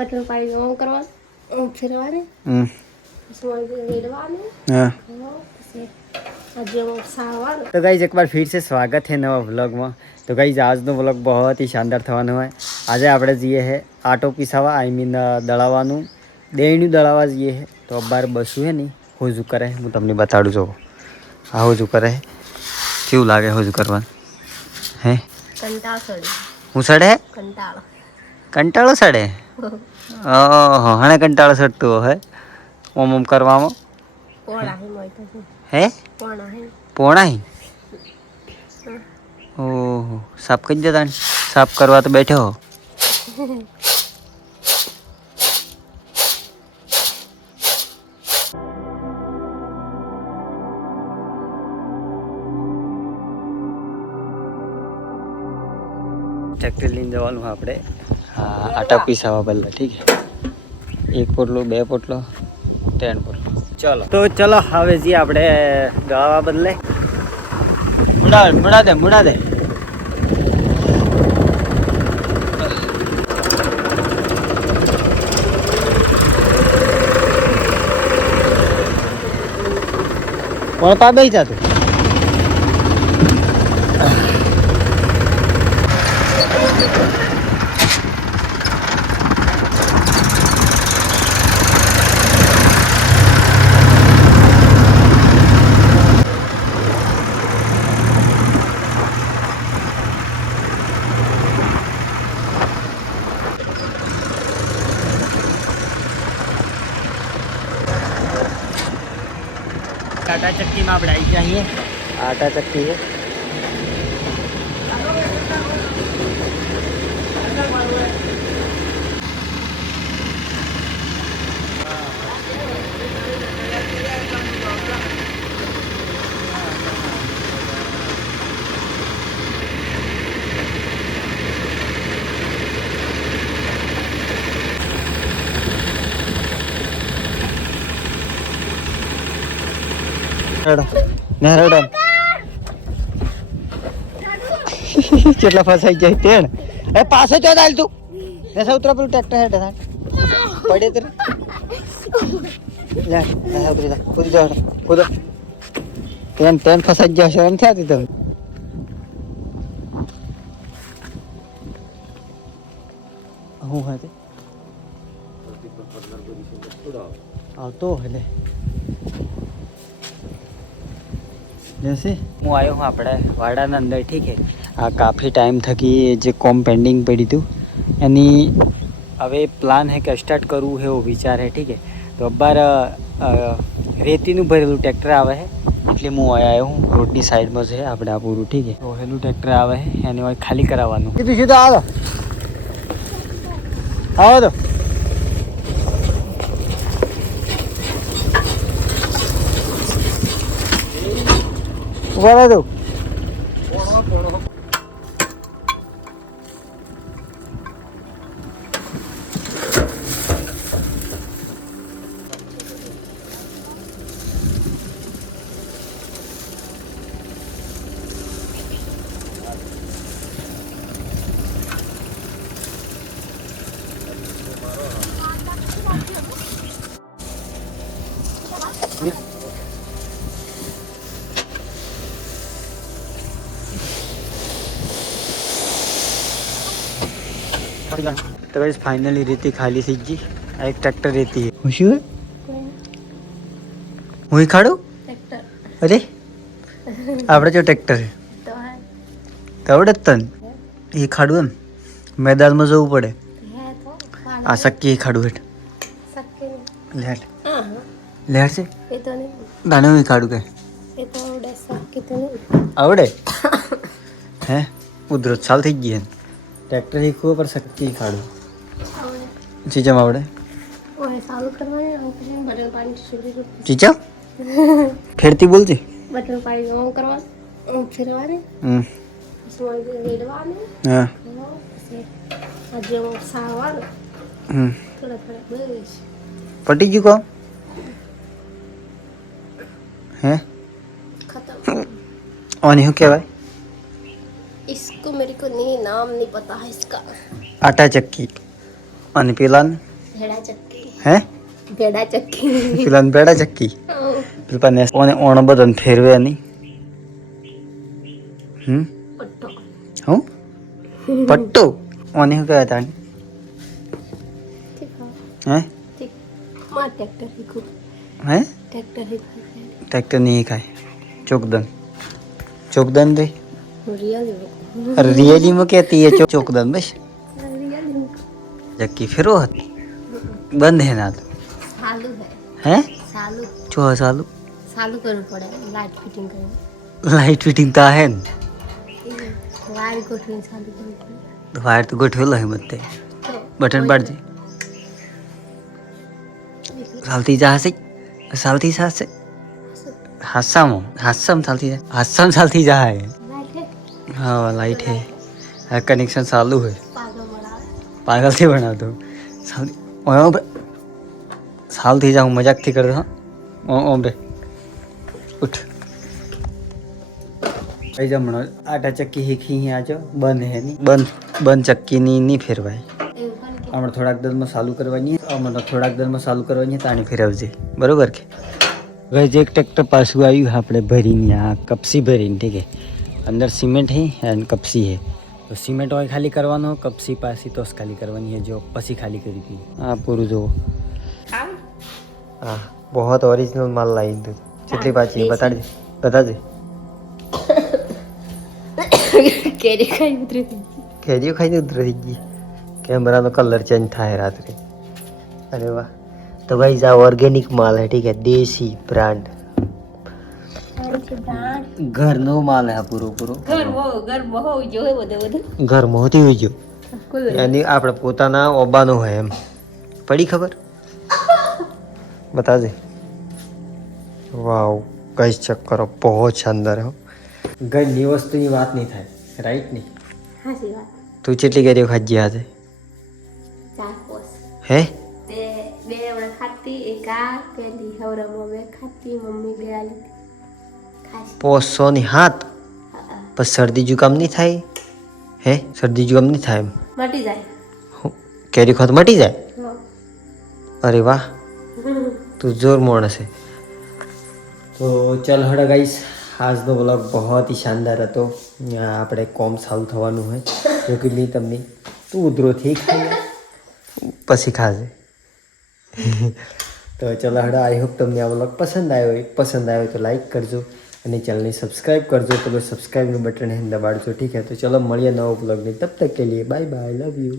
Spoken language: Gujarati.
બટન પાડી ઓમ કરવા ફેરવાની પછી રેડવાની हाँ પછી આજે સાવાનું तो गाइज एक बार फिर से स्वागत है नवा व्लॉग में। तो गाइज આજનો વ્લોગ बहुत ही શાનદાર થવાનો હોય। આજે આપણે જઈએ છે આટો પીસાવા આઈ મીન દળાવવાનું દેણ્યું દળાવવા જઈએ છે। તો બાર બસું હે ને હોજું કરે હું તમને બતાડું છું। આ હોજું કરે કેવું લાગે હોજું કરવાનું હે કંટાળો સડે હું સડે કંટાળો કંટાળો સડે ઓહો હણે કંટાળો સડતું હોય ઓમ ઓમ કરવામાં પોણા હે મોય તો હે પોણા હે પોણા ही ओह साफ कर देता साफ करवा तो बैठे हो ट्रैक्टर लઈને જવાનું આપણે આટા પીસાવા બદલે ઠીક છે એક પોટલો બે પોટલો ત્રણ પોટલો ચલો તો ચલો હવે જી આપણે દળાવા બદલે મુડા દે કોણ પા બેસી જા તું आटा चक्की में बढ़ाई चाहिए आटा चक्की है કેટલા ફસાઈ જાય તેણ એ પાસે તો દાલ તું ને સૌત્રા પર ટ્રેક્ટર હેડ થા પડે તે લે ને સૌત્રી દા કૂદી જાવ કૂદો તેણ ફસાઈ જાય શરમ થતી તમે હું હતે આવતો એટલે जैसे હું આવ્યો હું આપણે વાડાના અંદર ઠીક છે આ કાફી ટાઈમ થકી જે કોમ પેન્ડિંગ પડી હતું એની હવે પ્લાન હે કે સ્ટાર્ટ કરવું છે એવો વિચાર હે ઠીક છે તો અબાર રેતીનું ભરેલું ટ્રેક્ટર આવે છે એટલે હું આવ્યો હું રોડની સાઈડમાં છે આપણે આ પૂરું ઠીક છે રોહેલું ટ્રેક્ટર આવે છે એને હવે ખાલી કરાવવાનું કીધું સીધો આવો તો ઉભા દો तो गाइस फाइनली रेती खाली थी गई आ एक ट्रैक्टर रेती है खुशी है वही खाड़ो ટ્રેક્ટર अरे આપણે જો ટ્રેક્ટર છે તો હે કવડે તન એ ખાડું એમ મેદાનમાં જવું પડે હે તો આ સક્કી ખાડું હેઠ સક્કે લેટ હા લેટ છે એ તો નહીં દાને હું ખાડું કે એ તો આવડે સક્કે તો નહીં આવડે હે ઉધરત સાલ થઈ ગઈ હે ટ્રેક્ટર શીખવું પર સક્કી ખાડું આવડે ચીચમ આવડે ઓય ચાલુ કરવાની પછી બટન પાડી સીધી ચીચમ ફેરતી બોલતી બટન પાડી ઓમ કરવાનું ઓમ ફેરવાની પછી રેડવાની હા પછી આજે સાવાનું થોડા બસ પટી ગયું કામ હે खत्म और नहीं क्या भाई इसको मेरे को नहीं नाम नहीं पता है इसका आटा चक्की અને પેલા ભેડા ચક્કી હે ભેડા ચક્કી પેલા પેડા ચક્કી પેલા ને ઓણ બદન ફેરવે નહીં પટ્ટો હું પટ્ટો ઓને શું કહેવાય તાણી હે માં ટ્રેક્ટર શીખું હે ટ્રેક્ટર શીખું ટ્રેક્ટર નહીં ખાય ચોકદન રે અરે રિયલીમાં કહેતી है ચોકદન બસ ચક્કી ફેરવો હતી બંધ હે ના તો ચાલુ હે ચાલુ ચો ચાલુ ચાલુ કરવું પડે લાઈટ ફિટિંગ કરવું લાઈટ ફિટિંગ તો હે ને વાયર ગોઠવીને ચાલુ કરવું પડે વાયર તો ગોઠવેલો હે મતે બટન પાડજે ચાલતી ચાલતી જાશે હાસામ ચાલતી જાય हाँ लाइट है हाँ कनेक्शन चालू है पागल से बना दो साल थी जाऊँ मजाक थी कर दो ओ बे उठ भाई जमणो आटा चक्की हीखी ही आज बंद है नहीं बंद चक्की नहीं फेरवाय हमें थोड़ा दर में चालू करवानी है मतलब थोड़ा दर में चालू करवानी है ताणी फेरवजे बरोबर के गई एक ट्रेक्टर पासू आयु આપણે ભરીને આ કપસી ભરીને ઠીક है अंदर सीमेंट है एंड कपसी है तो सीमेंट और खाली करवाना हो कपसी पासी तो खाली करवानी है जो पसी खाली करी थी हाँ पूरा जो हाँ बहुत ओरिजिनल माल लाई तू कितनी पाची बता दे कैरी खाई उतरी गई कैमरा तो कलर चेंज था रात रे अरे वाह तो भाई जा ऑर्गेनिक माल है ठीक है देसी ब्रांड ઘરનો માલ હે પૂરો ઘરમાં હોતી હોય જો એની આપણે પોતાના ઓબાનો હોય એમ પડી ખબર બતાજે વાવ કઈ ચેક કરો બહુ શાનદાર હો ઘરની વસ્તુની વાત નહીં થાય રાઈટ નહીં હાસી વાત તું કેટલી કરી ખાજી આજે 4 પોસ હે તે બે હમણાં ખાતી એક આ પેલી હવરામાં બે ખાતી મમ્મી બે આલી પોસોની હાથ પણ શરદી જુકામ નહીં થાય હે શરદી જુકામ નહીં થાય એમ મટી જાય કેરી ખાત મટી જાય અરે વાહ તું જોર માણસ है તો ચાલ હડા ગાઈસ આજનો વ્લોગ बहुत ही શાનદાર હતો આપણે કોમ ચાલુ થવાનું હોય જો કે નહીં તમને તું ઉધરોથી ખાઈ પછી ખાજે તો ચાલો હડા આઈ હોપ તમને આ વ્લોગ પસંદ આવ્યો તો લાઈક કરજો અને ચેનलને सब्सक्राइब करजो तो सब्सक्राइब बटन है दबाड़ो ठीक है तो चलो મળીએ નવો બ્લોગ में तब तक के लिए बाय बाय लव यू।